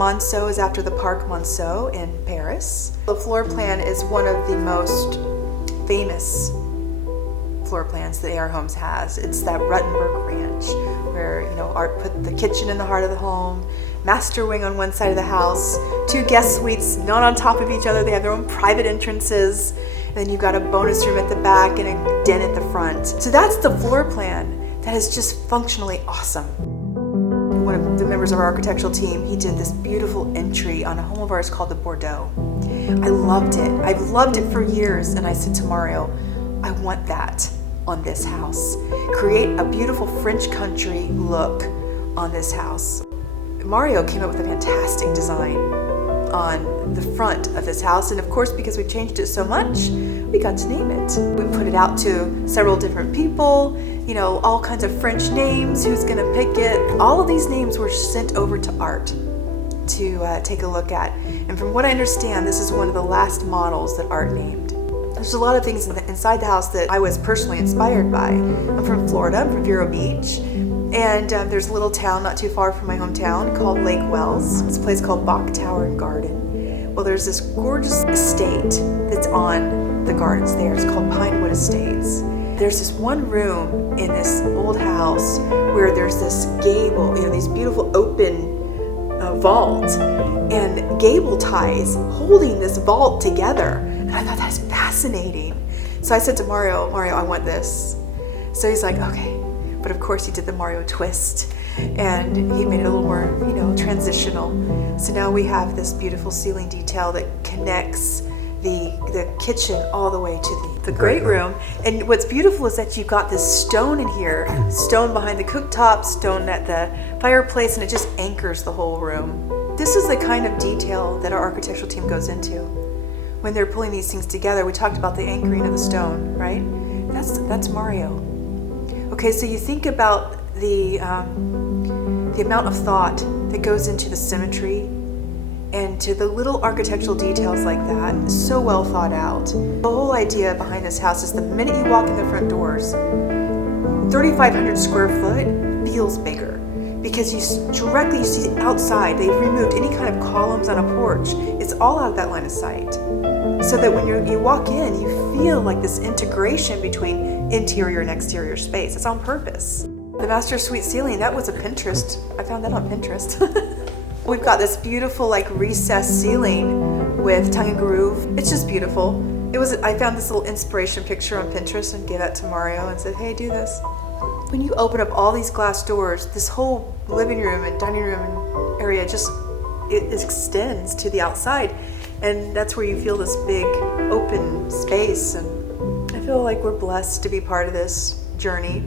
Monceau is after the Parc Monceau in Paris. The floor plan is one of the most famous floor plans that AR Homes has. It's that Ruttenberg Ranch where, you know, Art put the kitchen in the heart of the home, master wing on one side of the house, 2 guest suites not on top of each other. They have their own private entrances. And then you've got a bonus room at the back and a den at the front. So that's the floor plan that is just functionally awesome. One of the members of our architectural team, he did this beautiful entry on a home of ours called the Bordeaux. I loved it. I've loved it for years, and I said to Mario, I want that on this house. Create a beautiful French country look on this house. Mario came up with a fantastic design on the front of this house, and of course, because we changed it so much, we got to name it. We put it out to several different people, you know, all kinds of French names, who's gonna pick it. All of these names were sent over to Art to take a look at. And from what I understand, this is one of the last models that Art named. There's a lot of things inside the house that I was personally inspired by. I'm from Florida, I'm from Vero Beach, and there's a little town not too far from my hometown called Lake Wells. It's a place called Bach Tower and Garden. Well, there's this gorgeous estate that's on the gardens there. It's called Pinewood Estates. There's this one room in this old house where there's this gable, you know, these beautiful open vault and gable ties holding this vault together. And I thought that's fascinating. So I said to Mario, I want this. So he's like, okay. But of course he did the Mario twist and he made it a little more, you know, transitional. So now we have this beautiful ceiling detail that connects the kitchen all the way to the great room. And what's beautiful is that you've got this stone in here, stone behind the cooktop, stone at the fireplace, and it just anchors the whole room. This is the kind of detail that our architectural team goes into. When they're pulling these things together, we talked about the anchoring of the stone, right? That's Mario. Okay, so you think about the amount of thought that goes into the symmetry and to the little architectural details like that, so well thought out. The whole idea behind this house is the minute you walk in the front doors, 3,500 square foot feels bigger because you directly see outside. They've removed any kind of columns on a porch. It's all out of that line of sight. So that when you walk in, you feel like this integration between interior and exterior space. It's on purpose. The master suite ceiling, that was a Pinterest. I found that on Pinterest. We've got this beautiful like recessed ceiling with tongue and groove. It's just beautiful. I found this little inspiration picture on Pinterest and gave that to Mario and said, hey, do this. When you open up all these glass doors, this whole living room and dining room area it extends to the outside. And that's where you feel this big open space. And I feel like we're blessed to be part of this journey.